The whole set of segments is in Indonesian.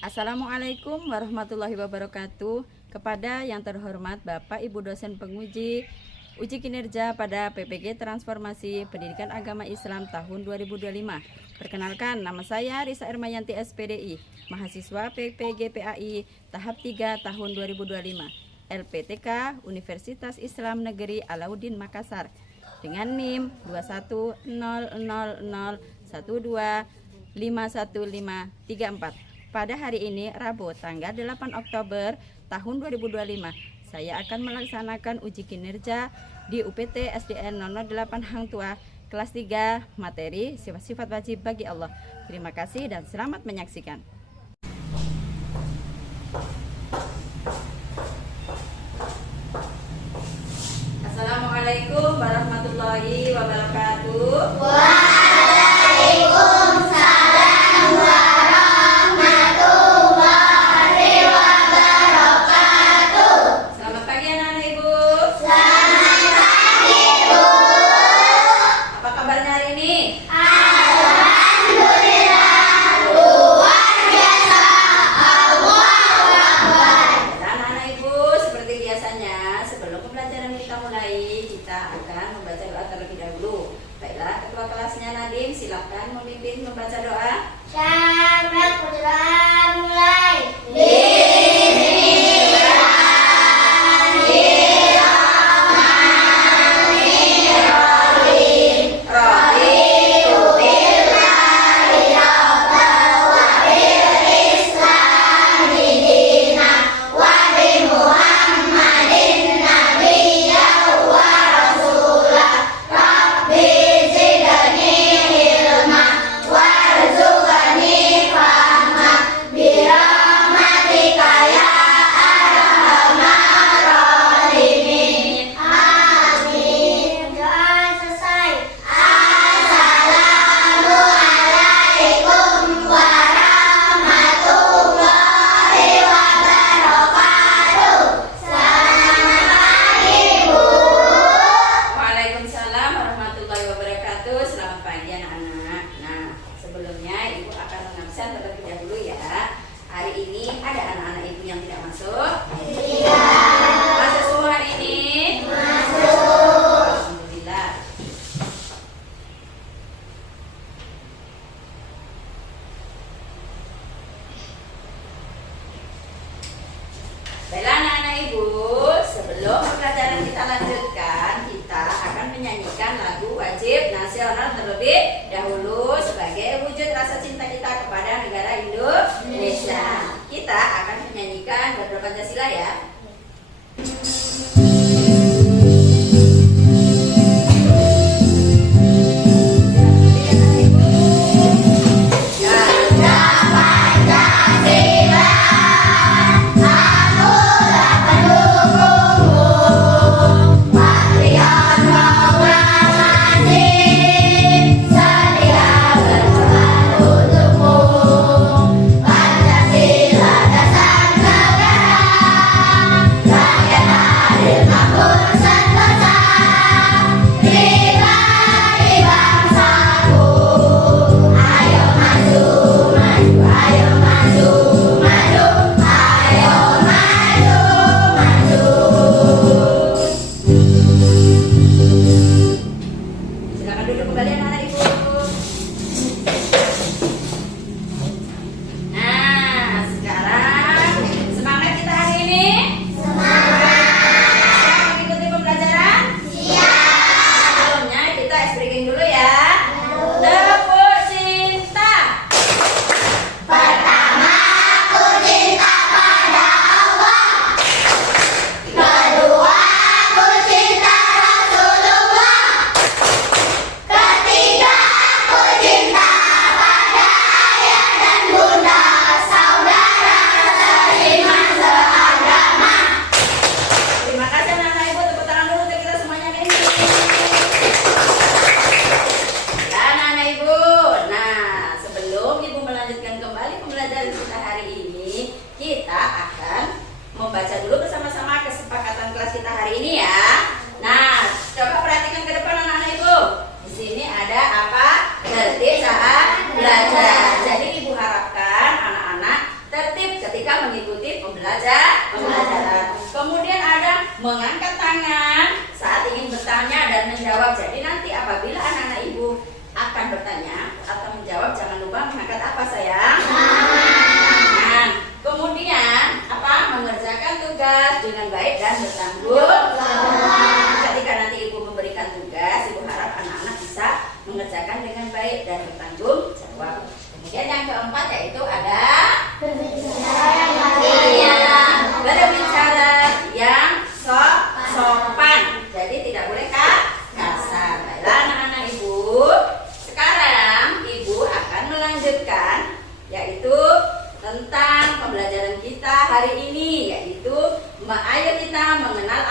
Assalamualaikum warahmatullahi wabarakatuh. Kepada yang terhormat Bapak Ibu dosen penguji uji kinerja pada PPG Transformasi Pendidikan Agama Islam tahun 2025. Perkenalkan, nama saya Risa Ermayanti SPDI, mahasiswa PPG PAI tahap 3 tahun 2025, LPTK Universitas Islam Negeri Alauddin Makassar dengan NIM 2100012511534. Pada hari ini, Rabu, tanggal 8 Oktober tahun 2025, saya akan melaksanakan uji kinerja di UPT SDN nomor 8 Hang Tuah, kelas 3, materi sifat-sifat wajib bagi Allah. Terima kasih dan selamat menyaksikan. Assalamualaikum warahmatullahi wabarakatuh. Waalaikumsalam warahmatullahi wabarakatuh. Selamat pagi anak-anak Ibu. Selamat pagi, Bu. Apa kabarnya hari ini? Alhamdulillah, luar biasa. Allahu Akbar. Anak-anak Ibu, seperti biasanya sebelum pembelajaran kita mulai, kita akan membaca doa terlebih dahulu. Baiklah, ketua kelasnya Nadim, silakan memimpin membaca doa. Syarat berdoa mulai. Waalaikumsalam warahmatullahi wabarakatuh. Selamat pagi anak-anak. Nah, sebelumnya Ibu akan mengabsen terlebih dahulu ya. Hari ini ada anak-anak Ibu yang tidak masuk? Masuk semua hari ini? Alhamdulillah. Baiklah anak-anak Ibu, sebelum pembelajaran kita lanjutkan, kita akan menyanyikan lagu wajib nasional terlebih dahulu sebagai wujud rasa cinta kita kepada negara Indonesia. Kita akan menyanyikan Garuda Pancasila ya. Silakan duduk kembali anak-anak Ibu. Nah, sekarang semangat kita hari ini. Siap mengikuti pembelajaran? Sebelumnya kita ice breaking dulu ya. Tepuk cinta. Pertama, aku cinta pada Allah. Kedua, aku cinta Rasulullah. Ketiga, aku cinta pada ayah dan bunda, saudara seiman seagama. Terima kasih anak-anak Ibu. Tepuk tangan dulu untuk kita semuanya nih. Ya anak-anak Ibu. Nah, sebelum Ibu melanjutkan kembali pembelajaran kita hari ini, kita akan membaca dulu bersama-sama kesepakatan kelas kita hari ini ya. Nah, coba perhatikan ke depan anak-anak Ibu. Di sini ada apa? Tertib saat belajar. Jadi Ibu harapkan anak-anak tertib mengangkat tangan saat ingin bertanya dan menjawab. Jadi nanti apabila anak-anak ibu akan bertanya atau menjawab, jangan lupa mengangkat apa sayang? Tangan. Kemudian apa? Mengerjakan tugas dengan baik dan bertanggung jawab. Ketika nanti ibu memberikan tugas, ibu harap anak-anak bisa mengerjakan dengan baik dan bertanggung jawab. Kemudian yang keempat yaitu ada berbicara yang sopan. Jadi tidak boleh kasar. Baiklah anak-anak ibu, sekarang ibu akan melanjutkan yaitu tentang pembelajaran kita hari ini, yaitu ayo kita mengenal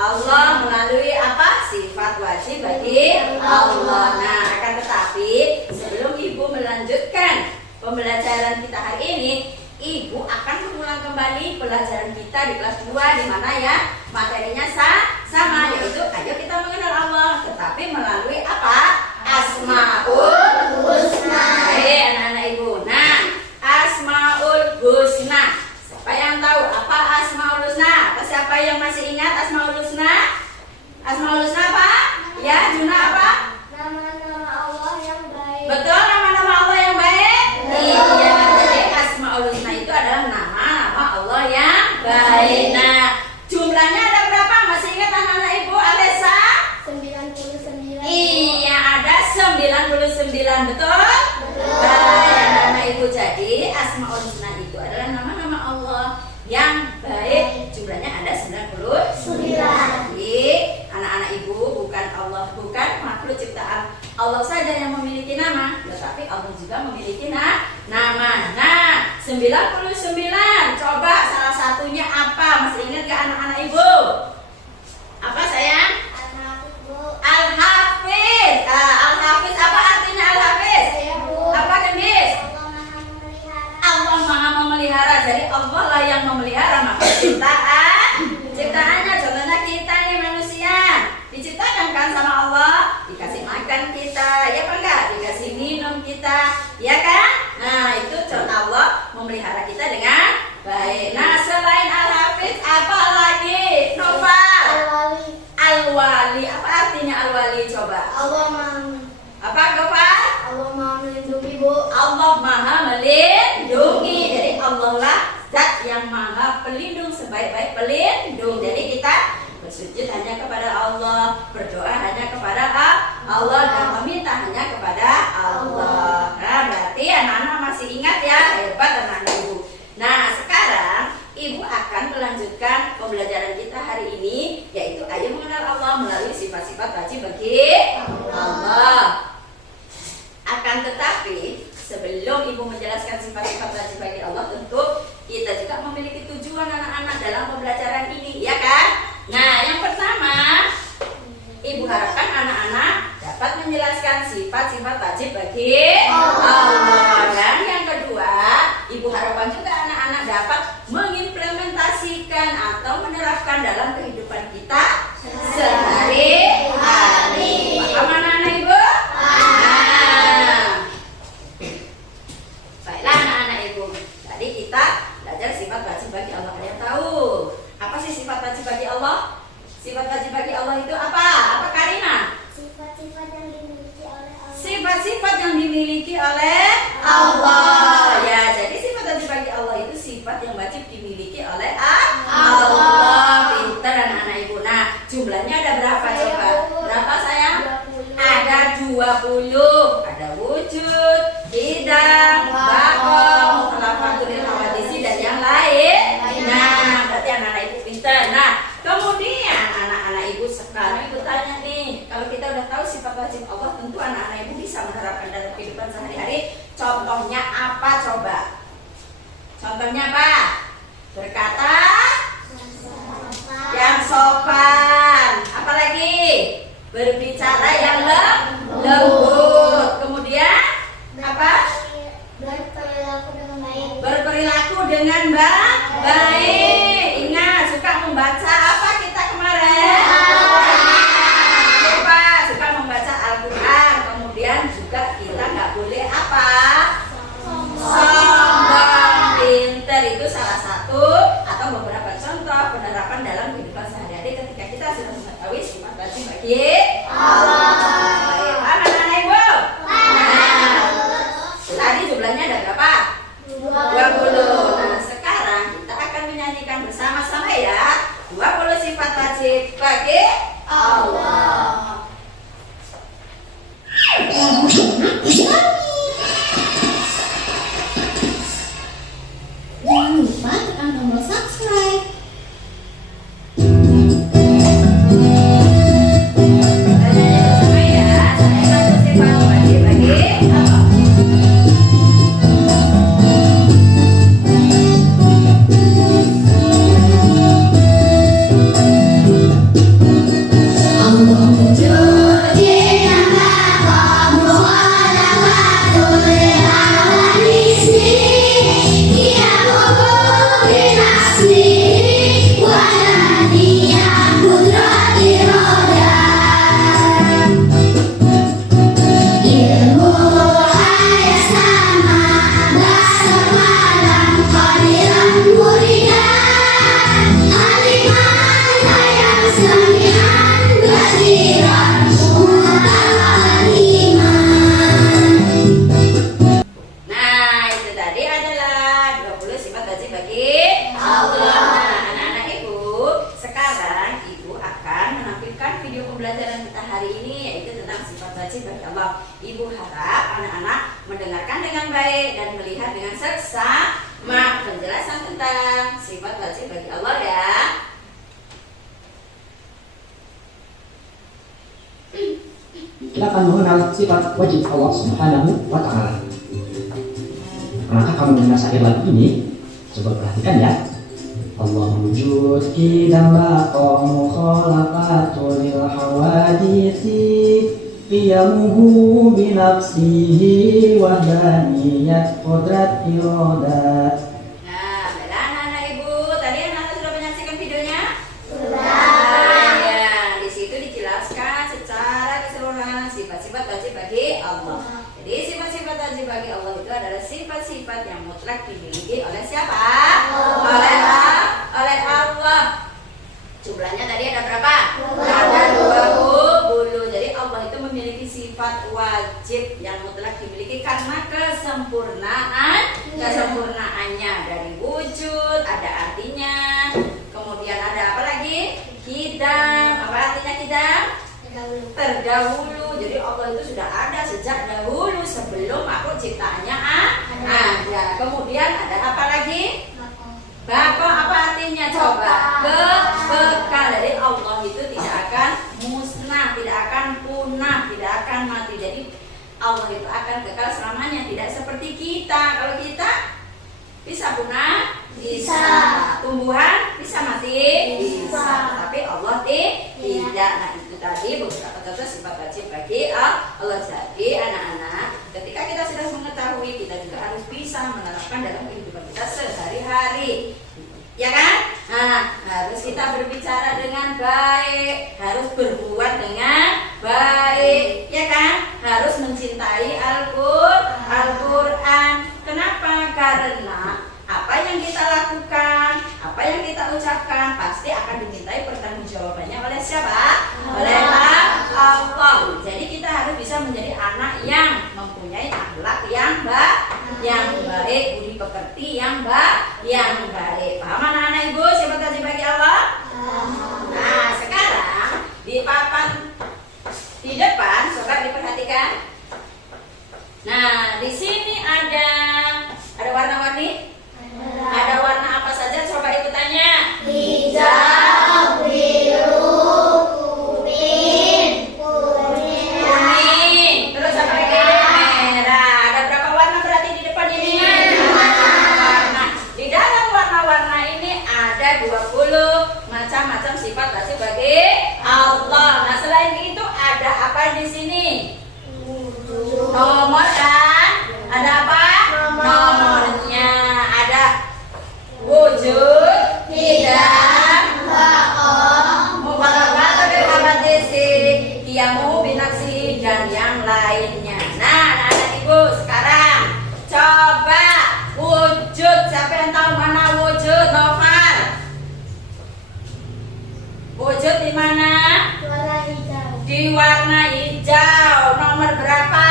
Allah melalui apa? Sifat wajib bagi Allah. Nah, akan tetapi sebelum ibu melanjutkan pembelajaran kita hari ini, ibu akan mengulang kembali pelajaran kita di kelas 2 di mana ya materinya sama, yaitu ayo kita mengenal Allah tetapi melalui apa? Asmaul Husna. Baik anak-anak ibu. Nah, Asmaul Husna. Siapa yang tahu apa Asmaul Husna? Atau siapa yang masih ingat Asmaul Husna? Asmaul Husna apa? Ya, Juna apa? Nama-nama Allah yang baik. Betul, nama-nama Allah yang baik? Iya, jadi Asmaul Husna itu adalah nama-nama Allah yang baik. Nah, jumlahnya ada berapa? Masih ingat anak-anak ibu? Alessa? 99. Iya, ada 99, betul? Baik, anak-anak ibu. Jadi Asmaul Husna itu adalah nama-nama Allah yang baik. Jumlahnya ada 99. Jadi anak-anak ibu, bukan makhluk ciptaan Allah saja yang memiliki nama, tetapi Allah juga memiliki nama. Nah, 99. Coba salah satunya apa? Masih ingat gak anak-anak ibu? Apa sayang? Al-Hafiz. Al-Hafiz apa artinya Al-Hafiz? Apa gendis? Allah Maha memelihara. Jadi Allah lah yang memelihara maka ciptaannya. Contohnya kita nih manusia diciptakan kan sama Allah, dikasih makan kita, ya apa enggak? Dikasih minum kita, ya kan? Nah, itu contoh Allah memelihara kita dengan baik. Nah, selain Al-Hafiz apa lagi? Noval. Al-Wali. Apa artinya Al-Wali? Coba. Apa Gofar? Allah Maha melindungi, Bu. Allah Maha melindungi. Jadi Allah lah zat yang maha pelindung, sebaik-baik pelindung. Jadi kita bersujud hanya kepada Allah, berdoa hanya kepada Allah, dan meminta hanya kepada Allah. Nah, berarti anak-anak masih ingat ya, hebat anak-anak ibu. Nah, sekarang ibu akan melanjutkan pembelajaran kita hari ini, yaitu ayo mengenal Allah melalui sifat-sifat wajib bagi Allah. Akan tetapi sebelum ibu menjelaskan sifat-sifat wajib bagi Allah, tentu kita juga memiliki tujuan anak-anak dalam pembelajaran ini, ya kan? Nah, yang pertama, ibu harapkan anak-anak dapat menjelaskan sifat-sifat wajib bagi Allah. Dan yang kedua, ibu harapkan juga anak-anak dapat mengimplementasikan atau menerapkan dalam kehidupan kita sehari-hari. Paham anak-anak ibu? Baiklah anak-anak ibu, tadi kita belajar sifat wajib bagi Allah. Kalian tahu apa sih sifat wajib bagi Allah? Sifat wajib bagi Allah itu apa? Apa Karina? Sifat-sifat yang dimiliki oleh Allah. Sifat-sifat yang dimiliki oleh Allah. Ya, jadi sifat wajib bagi Allah itu sifat yang wajib dimiliki oleh Allah. Pinter anak-anak ibu. Nah, jumlahnya ada berapa coba? Berapa sayang? 20. Ada 20. Ada wujud, hidang, bakom, mutalafatul hawadisi dan yang lain. Nah, berarti anak-anak ibu pinter. Nah, kemudian anak-anak ibu sekarang ibu tanya nih, kalau kita udah tahu sifat wajib Allah, tentu anak-anak ibu bisa menerapkan dalam kehidupan sehari-hari. Contohnya apa coba? Contohnya apa? Berkata yang sopan. Apalagi? Berbicara yang lembut. Kemudian apa? Berperilaku dengan baik. Berperilaku dengan baik. Ingat, suka membaca apa kita kemarin? Lupa, suka membaca Al-Quran. Kemudian juga kita nggak boleh apa? Sombong. Pinter itu salah satu atau beberapa contoh penerapan dalam kehidupan sehari-hari Allah. Baik, paham anak-anak Ibu? Nah, tadi jumlahnya ada berapa? 20. Nah, sekarang kita akan menyanyikan bersama-sama ya. 20 sifat wajib bagi Allah. Jangan lupa tekan tombol subscribe. Kita nyanyi bersama ya. 1 sifat wajib bagi Allah. Allah wujud di nama Muhammadul Alamin. Dia wujud di nasli wa daniyah kudrati roda. Ilmu ayat sama basar malam qadiran muridan. Aliman ayat samian basiran mutal iman. Nah, itu tadi adalah 20 sifat wajib bagi Allah. Nah, anak-anak Ibu, sekarang Ibu akan menampilkan video pembelajaran kita hari ini, yaitu tentang sifat wajib bagi Allah. Ibu harap anak-anak mendengarkan dengan baik dan melihat dengan seksama penjelasan tentang sifat wajib bagi Allah ya. Kita akan mengenal sifat wajib Allah Subhanahu wa Ta'ala. Pernahkah kamu mendengar syair lagu ini? Coba perhatikan ya. Allah wujud qidam baqa mukhalaqatu lil hawadisi qiyamuhu bi nafsihi wa daniyat qudrat iradat. Nah, baiklah anak-anak Ibu, tadi anak-anak sudah menyaksikan videonya? Ya, di situ dijelaskan secara keseluruhan sifat-sifat wajib bagi Allah. Jadi sifat-sifat wajib bagi Allah itu adalah sifat-sifat yang mutlak dimiliki oleh siapa? Oleh Allah. Jumlahnya tadi ada berapa? Ada 20. Jadi Allah itu memiliki sifat wajib yang mutlak dimiliki karena kesempurnaannya. Dari wujud ada artinya. Kemudian ada apa lagi? Qidam. Apa artinya qidam? Terdahulu. Jadi Allah itu sudah ada sejak dahulu sebelum makhluk ciptaannya ada. Kemudian ada apa lagi? Baqa. Apa artinya? Coba. Kekal. Dari Allah itu tidak akan musnah, tidak akan punah, tidak akan mati. Jadi Allah itu akan kekal selamanya, tidak seperti kita. Kalau kita bisa punah, bisa. Tumbuhan bisa mati, bisa. Tapi Allah tidak. Nah, itu tadi beberapa contoh sifat wajib bagi Allah. Jadi anak-anak, ketika kita sudah mengetahui, kita juga harus bisa menerapkan dalam kehidupan kita sehari-hari, ya kan? Nah, harus kita berbicara dengan baik, harus berbuat dengan baik, ya kan? Harus mencintai Al-Quran. Kenapa? Karena apa yang kita lakukan, apa yang kita ucapkan pasti akan dimintai pertanggungjawabannya oleh siapa? Oleh Allah. Jadi kita harus bisa menjadi anak yang mempunyai akhlak yang baik, budi pekerti yang baik. Paham anak-anak Ibu sifat wajib bagi Allah? Nah, sekarang di papan di depan coba diperhatikan. Nah, di sini ada warna-warni. Ada warna apa saja? Coba Ibu tanya. Hijau, biru, kuning, Kuning. Terus apa lagi? Merah. Ada berapa warna berarti di depan ini? Warna. Di dalam warna-warna ini ada 20 macam-macam sifat wajib bagi Allah. Nah, selain itu ada apa di sini? Nomor kan? Ada apa? Nomornya. Ada wujud, qidam, mukhalaqatu lil hawadisi, qiyamu binafsi, dan yang lainnya. Nah, anak-anak Ibu, sekarang coba wujud. Siapa yang tahu mana wujud? Noval. Wujud di mana? warna hijau. Diwarna hijau. Nomor berapa?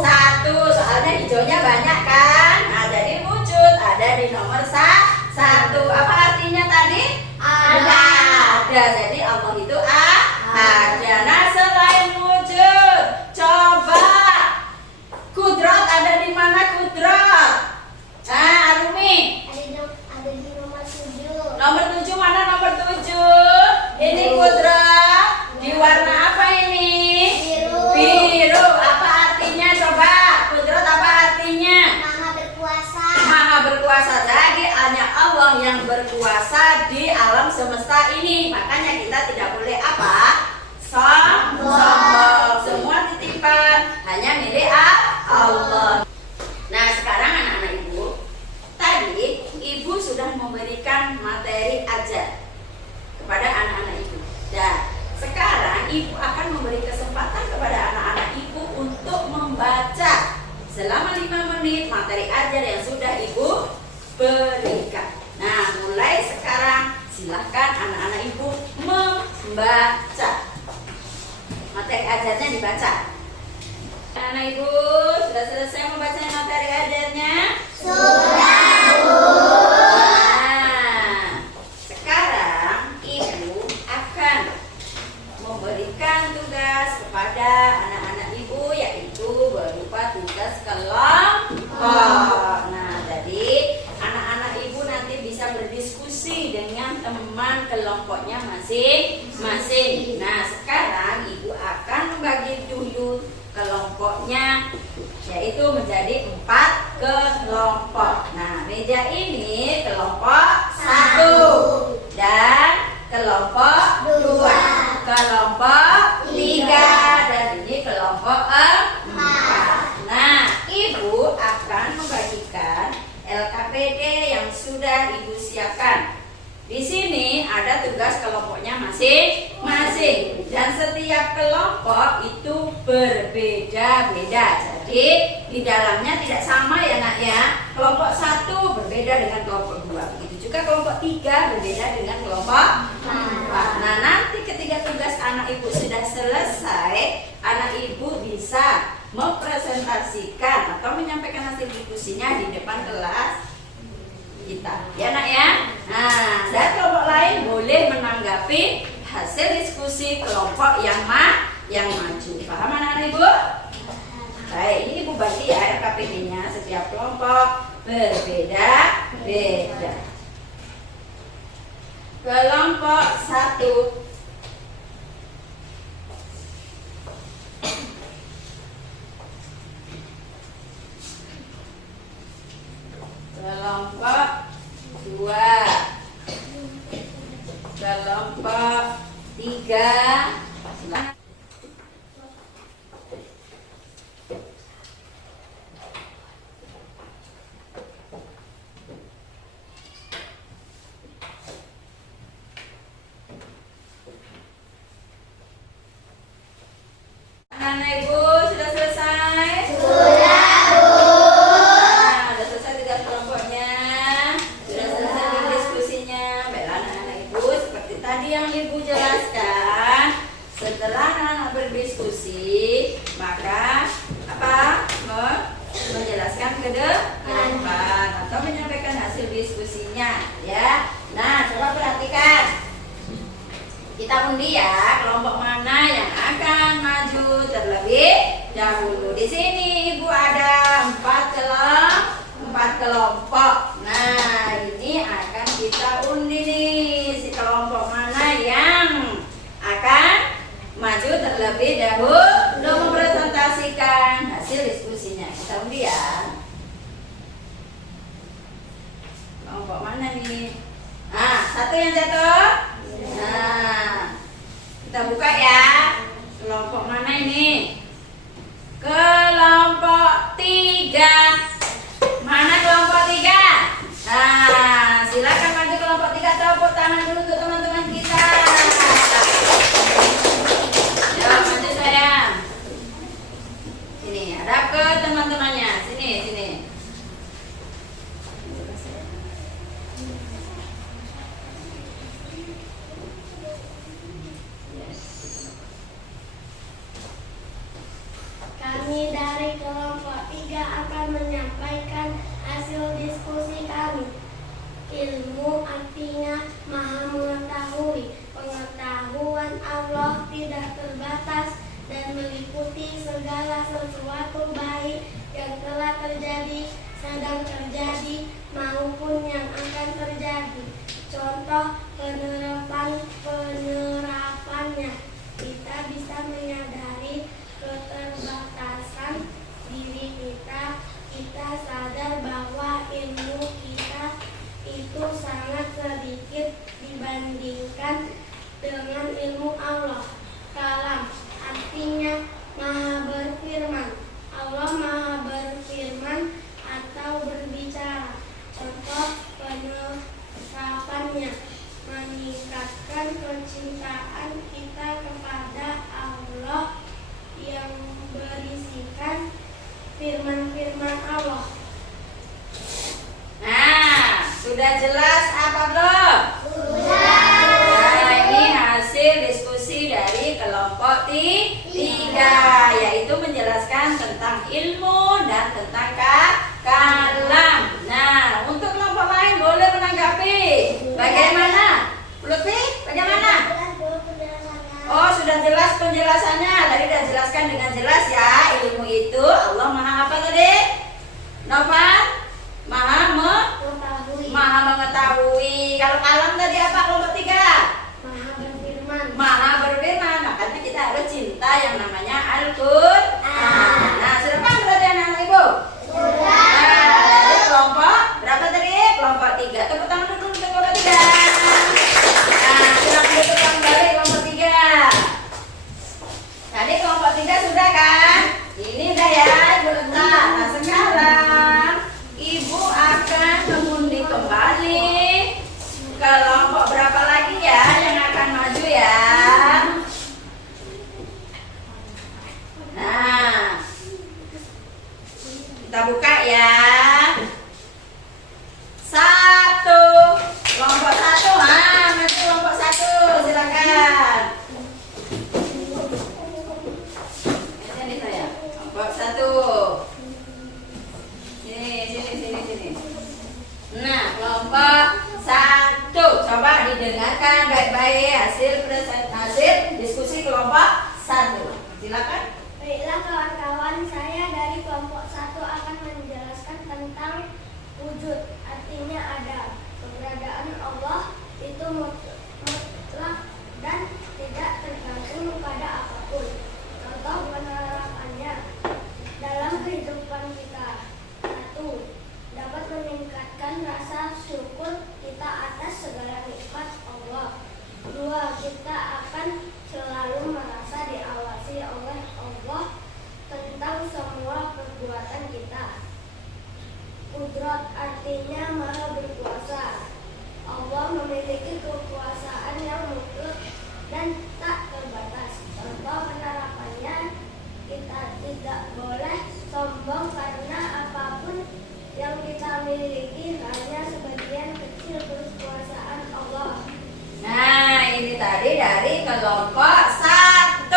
1. Soalnya hijaunya banyak kan? Nah, jadi wujud ada di nomor 1. Apa artinya tadi? Ada. Jadi Allah itu ada. Nah, selain wujud, coba kudrat ada di mana kudrat? Nah, Arumi. Ada di nomor 7. Nomor 7 mana nomor 7? Ini kudrat. Di warna apa ini? Biru. Apa artinya coba? Kudrat apa artinya? Maha berkuasa. Maha berkuasa. Jadi hanya Allah yang berkuasa di alam semesta ini. Makanya kita tidak boleh apa? Sombong. Semua titipan hanya milik Allah. Nah, sekarang anak-anak ibu, tadi ibu sudah memberikan materi ajar kepada anak-anak ibu. Dan sekarang ibu akan memberi kesempatan kepada anak-anak ibu untuk membaca selama 5 menit materi ajar yang sudah ibu berikan. Nah, mulai sekarang silahkan anak-anak ibu membaca. Materi ajarnya dibaca. Anak-anak ibu sudah selesai membaca materi ajarnya? Sudah, Bu. Nah, sekarang ibu akan memberikan tugas kepada anak-anak ibu, yaitu berupa tugas kelompok. Nah, jadi anak-anak ibu nanti bisa berdiskusi dengan teman kelompoknya masing-masing. Nah, sekarang ibu akan membagi dulu kelompoknya, yaitu menjadi 4 kelompok. Nah, meja ini kelompok 1 dan kelompok 2, kelompok 3, dan ini kelompok 4. Nah, ibu akan membagikan LKPD yang sudah ibu siapkan. Di sini ada tugas kelompoknya masing-masing, dan setiap kelompok itu berbeda-beda. Jadi di dalamnya tidak sama ya nak ya. Kelompok 1 berbeda dengan kelompok 2. Begitu juga kelompok 3 berbeda dengan kelompok 4. Nah, nanti ketika tugas anak ibu sudah selesai, anak ibu bisa mempresentasikan atau menyampaikan hasil diskusinya di depan kelas kita, ya nak ya. Nah, dan kelompok lain boleh menanggapi hasil diskusi kelompok yang maju. Paham anak-anak ibu? Baik, ini ibu bagi ya RKPD-nya. Setiap kelompok berbeda-beda. Kelompok 1. Kelompok 2, kelompok 3. Anak ibu sudah selesai? Sudah, Bu. Sudah selesai tugas kelompoknya, sudah selesai diskusinya. Baiklah anak-anak ibu, seperti tadi yang ibu jelaskan, setelah anak berdiskusi, maka apa? Menjelaskan ke depan atau menyampaikan hasil diskusinya, ya. Nah, coba perhatikan. Kita undi ya, kelompok mana yang akan maju terlebih dahulu. Di sini ibu ada 4 kelompok. Nah, ini akan kita undi nih, si kelompok mana yang akan maju terlebih dahulu mempresentasikan hasil diskusinya. Kita undi ya. Kelompok mana nih? Nah, 1 yang jatuh. Nah, kita buka ya. Kelompok mana ini? Kelompok 3. Mana kelompok 3? Nah, silakan maju kelompok 3. Tepuk tangan dulu untuk teman-teman kita. Ya, maju sayang. Sini, hadap ke teman-temannya. Sini, sini. artinya Maha mengetahui. Pengetahuan Allah tidak terbatas dan meliputi segala sesuatu baik yang telah terjadi, sedang terjadi, maupun yang akan terjadi. Contoh penerapannya, kita bisa menyadari keterbatasan diri kita. Kita sadar bahwa ilmu kita itu sangat sedikit dibandingkan dengan ilmu Allah. Kalam artinya Maha berfirman. Allah Maha berfirman atau berbicara. Contoh penerapannya, meningkatkan kecintaan kita kepada Allah yang berisikan firman-firman Allah. Nah, sudah jelas apa belum? Nah, ini hasil diskusi dari kelompok 3, yaitu menjelaskan tentang ilmu dan tentang kalam. Nah, untuk kelompok lain boleh menanggapi. Bagaimana? Lutfi, bagaimana? Oh, sudah jelas penjelasannya. Tadi sudah jelaskan dengan jelas ya. Ilmu itu Allah Maha apa tadi? Novan? Maha mengetahui. Kalau kalam tadi apa kelompok 3? Maha berfirman. Makanya kita harus cinta yang namanya Al-Qur'an. Nah, sudah paham berarti anak-anak Ibu? Sudah. Nah, dari kelompok berapa tadi? Kelompok 3. Tepuk tangan dulu untuk kelompok 3. Nah, silakan duduk kembali kelompok 3. Tadi kelompok 3 sudah kan? Ini udah ya, Ibu letak. Nah, sekarang Ibu akan mengundi kembali kelompok berapa lagi ya yang akan maju ya. Nah, kita buka ya. 1, kelompok 1. Maju kelompok 1, silakan. Ini saya, kelompok 1. Sini. Nah, kelompok 1. Coba didengarkan baik-baik hasil diskusi kelompok 1. Silakan. Baiklah kawan-kawan, saya dari kelompok 1 akan menjelaskan tentang wujud. Artinya ada. Keberadaan Allah itu mutlak dan tidak tergantung pada apapun. Contoh penerapannya dalam kehidupan kita. 1. Dapat meningkatkan rasa syukur kita atas segala nikmat Allah. 2. Kita akan selalu merasa diawasi oleh Allah tentang semua perbuatan kita. Qudrat artinya Maha berkuasa. Allah memiliki kekuasaan yang mutlak dan tak terbatas. Contoh penerapannya, kita tidak boleh sombong karena apapun yang kita miliki hanya sebagian kecil kekuasaan Allah. Nah, ini tadi dari kelompok 1.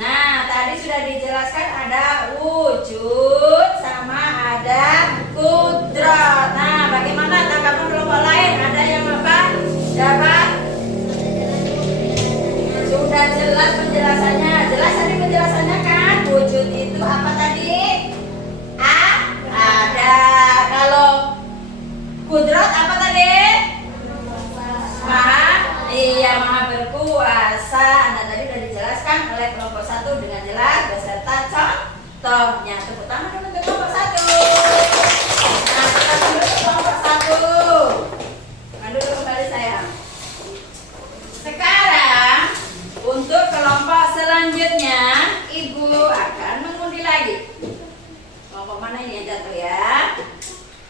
Nah, tadi sudah dijelaskan ada wujud sama ada kudrat. Nah, bagaimana tanggapan kelompok lain? Ada yang apa? Dapat? Sudah jelas penjelasannya. Jelas tadi penjelasannya kan? Wujud itu apa tadi? Ada. Kalau kudrat apa tadi? Maha berkuasa. Nah, tadi sudah dijelaskan oleh kelompok 1 dengan jelas beserta contohnya. Tepuk tangan dulu untuk kelompok 1. Nah, kita dulu ke kelompok 1. Nah, dulu kembali sayang. Sekarang untuk kelompok selanjutnya Ibu akan mengundi lagi. Kelompok mana ini yang jatuh ya?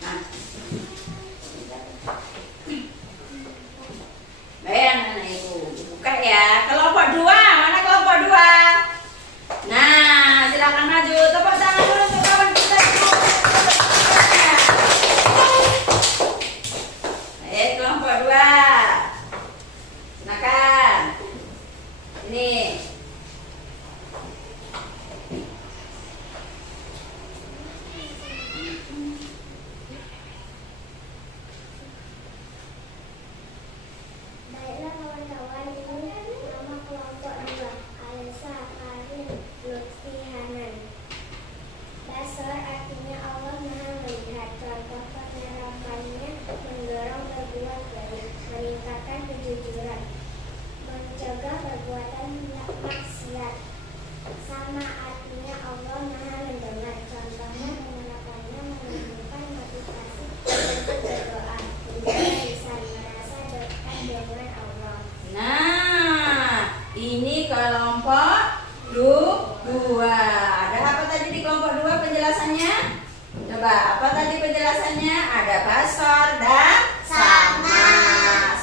Nah, baik anak Ibu, buka ya. Kelompok 2, mana kelompok 2? Nah, silakan maju. Tepuk tangan dulu untuk kawan kita. Baik, kelompok 2. Silakan. Ini. kelompok 2. Ada apa tadi di kelompok 2 penjelasannya? Coba, apa tadi penjelasannya? Ada basor dan sama.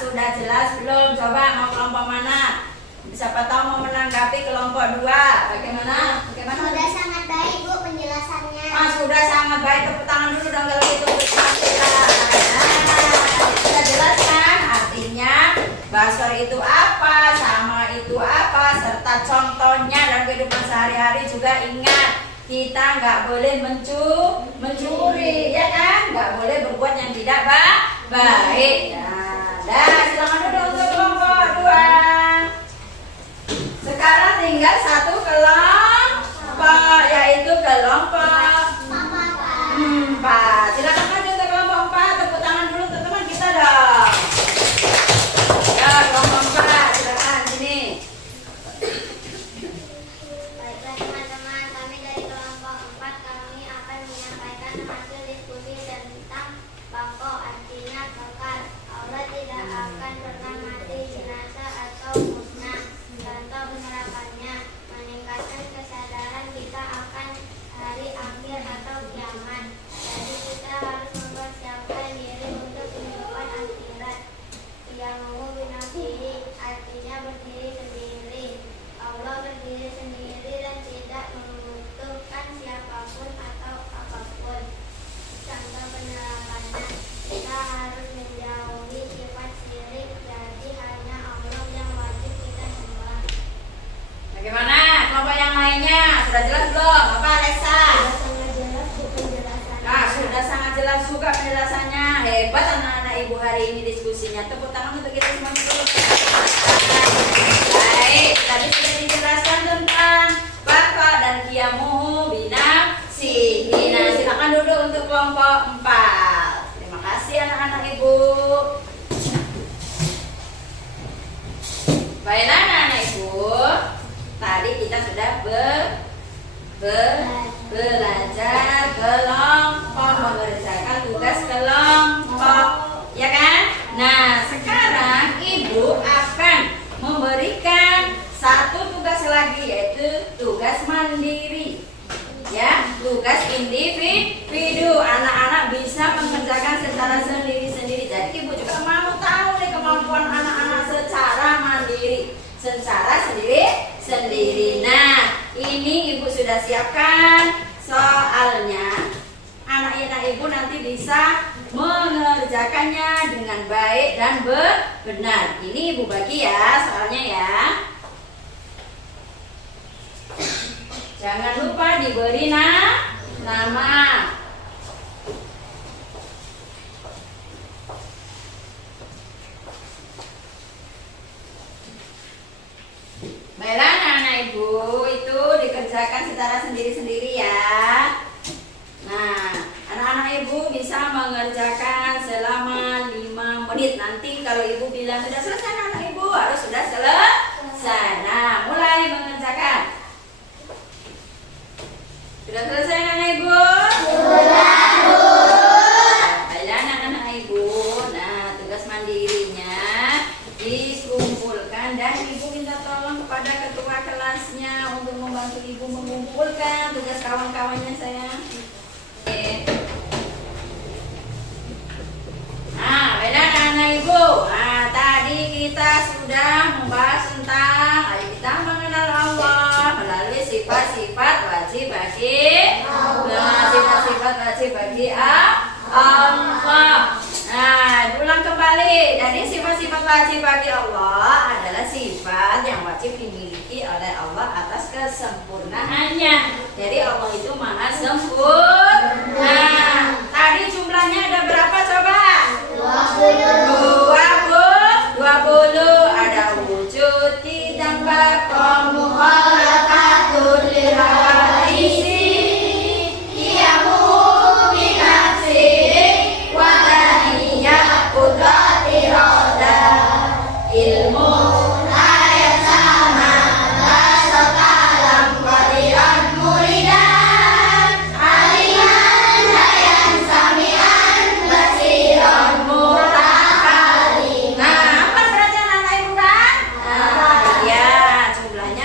Sudah jelas belum? Coba mau kelompok mana? Siapa tahu mau menanggapi kelompok 2. Bagaimana? Sudah sangat baik Bu penjelasannya. Sudah sangat baik. Tepuk tangan dulu dong kalau gitu. Sudah jelas kan? Artinya basor itu apa, sama itu apa, serta contohnya dalam kehidupan sehari-hari juga ingat. Kita nggak boleh mencuri, ya kan? Nggak boleh berbuat yang tidak baik. Silakan duduk untuk kelompok 2. Sekarang tinggal satu kelompok, yaitu kelompok 4. Silakan maju untuk kelompok 4. Tepuk tangan dulu teman-teman kita dong. Ya, kelompok 4. Silakan sini. Baiklah teman-teman, kami dari kelompok 4 kami akan menyampaikan hasil diskusi tentang bako, artinya kekal. Allah tidak akan pernah mati, binasa atau musnah. Contoh penerapannya meningkatkan kesadaran kita akan hari akhir atau kiamat. Jadi kita harus mempersiapkan diri untuk kehidupan akhirat. Qiyamuhu binafsihi, artinya berdiri sendiri. Allah berdiri sendiri dan tidak membutuhkan siapapun atau apapun. Contoh penerapannya, kita harus menjauhi sifat syirik, jadi hanya Allah yang wajib kita sembah. Bagaimana kelompok yang lainnya? Sudah jelas belum? Apa Alexa? Sangat jelas Bu penjelasannya. Sudah sangat jelas juga penjelasannya. Hebat anak-anak ibu hari ini diskusinya. Tepuk tangan untuk kita semua dulu. Baik, tadi sudah dijelaskan tentang bako dan qiyamuhu binafsihi. Nah, silakan duduk untuk kelompok 4. Terima kasih anak-anak ibu. Baiklah anak-anak ibu, tadi kita sudah belajar kelompok, mengerjakan tugas kelompok, ya kan? Nah, sekarang ibu akan memberikan satu tugas lagi, yaitu tugas mandiri, ya, tugas individu. Anak-anak bisa mengerjakan secara sendiri-sendiri. Jadi ibu juga mau tahu nih kemampuan anak-anak secara mandiri, secara sendiri. Nah, ini ibu sudah siapkan soalnya. Anak-anak ibu nanti bisa mengerjakannya dengan baik dan benar. Ini ibu bagi ya soalnya ya. Jangan lupa diberi nama. Baiklah anak-anak ibu, itu dikerjakan secara sendiri-sendiri ya. Nah, anak-anak ibu bisa mengerjakan selama 5 menit. Nanti kalau ibu bilang sudah selesai anak ibu, harus sudah selesai. Nah, mulai mengerjakan. Sudah selesai anak ibu? Sudah Bu. Baiklah anak-anak ibu. Nah, tugas mandirinya dikumpulkan dan ibu minta tolong kepada ketua kelasnya untuk membantu ibu mengumpulkan tugas kawan-kawannya sayang. Nah, baiklah anak-anak ibu. Nah, tadi kita sudah membahas tentang ayo kita mengenal Allah melalui sifat-sifat wajib bagi Allah. Sifat-sifat wajib bagi Allah. Nah, ulang kembali. Jadi sifat-sifat wajib bagi Allah adalah sifat yang wajib dimiliki oleh Allah atas kesempurnaannya. Jadi Allah itu maha sempurna. Tadi jumlahnya ada berapa coba? 20. Ada wujud ditambah muhalakatul lihaisi qiyamu binafsi wa taniyah qudrati roda ilmu ayat sama rasa kalam qadiran muridan aliman hayan samian basiran mutakallim. Nah, apa perhatian anak ibu kan? Ya, jumlahnya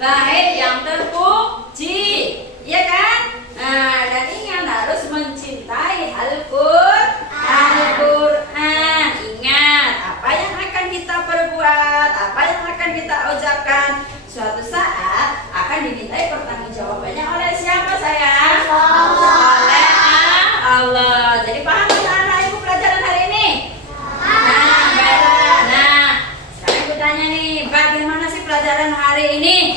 baik yang terpuji, ya kan? Nah, dan ingat harus mencintai Al-Quran. Ingat apa yang akan kita perbuat, apa yang akan kita ucapkan, suatu saat akan dimintai pertanggungjawabannya oleh siapa sayang? Oleh Allah. Jadi paham anak-anak ibu pelajaran hari ini? Nah, baiklah. Nah, sekarang ibu tanya nih, bagaimana sih pelajaran hari ini?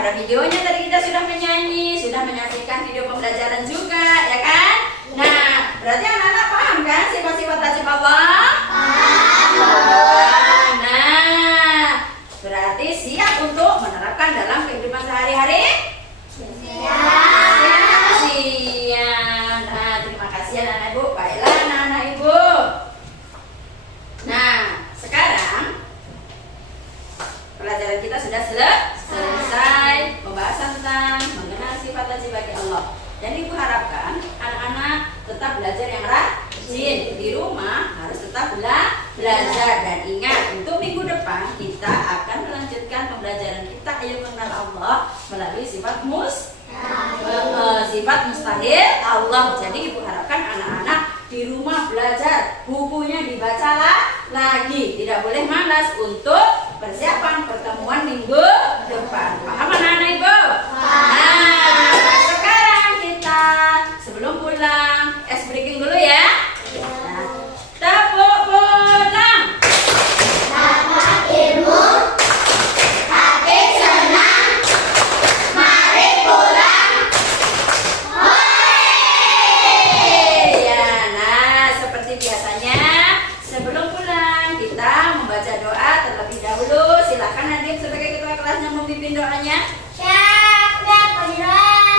Ada videonya, tadi kita sudah menyanyi, sudah menyaksikan video pembelajaran juga, ya kan? Nah, berarti anak-anak paham kan sifat-sifat tajib Allah? Nah, berarti siap untuk menerapkan dalam kehidupan sehari-hari? Siap. Nah, terima kasih anak-anak ibu. Baiklah anak-anak ibu. Nah, sekarang pelajaran kita sudah selesai membahas tentang mengenal sifat tajib bagi Allah. Dan ibu harapkan anak-anak tetap belajar yang rajin. Di rumah harus tetap belajar. Dan ingat, untuk minggu depan kita akan melanjutkan pembelajaran kita ayo mengenal Allah melalui sifat sifat mustahil Allah. Jadi ibu harapkan anak-anak di rumah belajar, bukunya dibaca lagi, tidak boleh malas untuk persiapan pertemuan minggu depan. Paham anak-anak ibu? Nah, sekarang kita sebelum pulang ice breaking dulu ya. Nah, tepuk pulang. Dapat ilmu, hati senang, mari pulang. Ya, nah seperti biasanya sebelum pulang kita membaca doa terlebih dahulu. Silakan Nadiem sebagai ketua kelasnya memimpin doanya. Siap,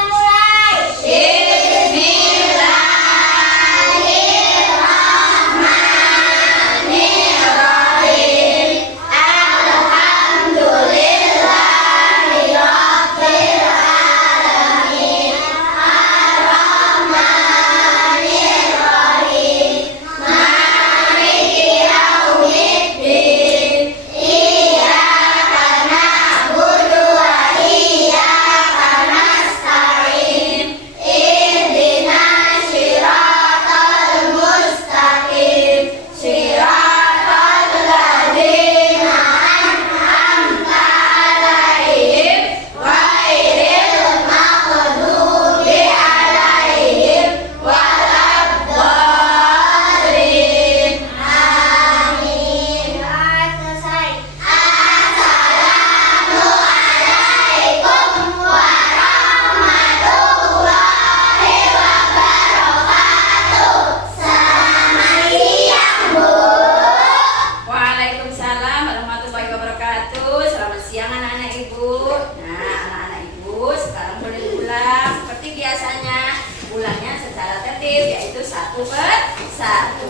mulai. Bismillahirrahmanirrahim. Alhamdulillahirabbil alamin. Ar-Rahmanirrahim. Maliki yaumiddin. Iyyaka na'budu wa iyyaka nasta'in. Ihdinas siratal mustaqim. Siratal ladzina an'amta 'alaihim ghairil maghdubi 'alaihim waladdallin. Amin. Selesai. Assalamualaikum warahmatullahi wabarakatuh. Selamat siang, Bu. Waalaikumsalam warahmatullahi wabarakatuh. Selamat siang anak-anak ibu. Nah, anak-anak ibu sekarang boleh pulang seperti biasanya. Pulangnya secara tertib, yaitu satu per satu.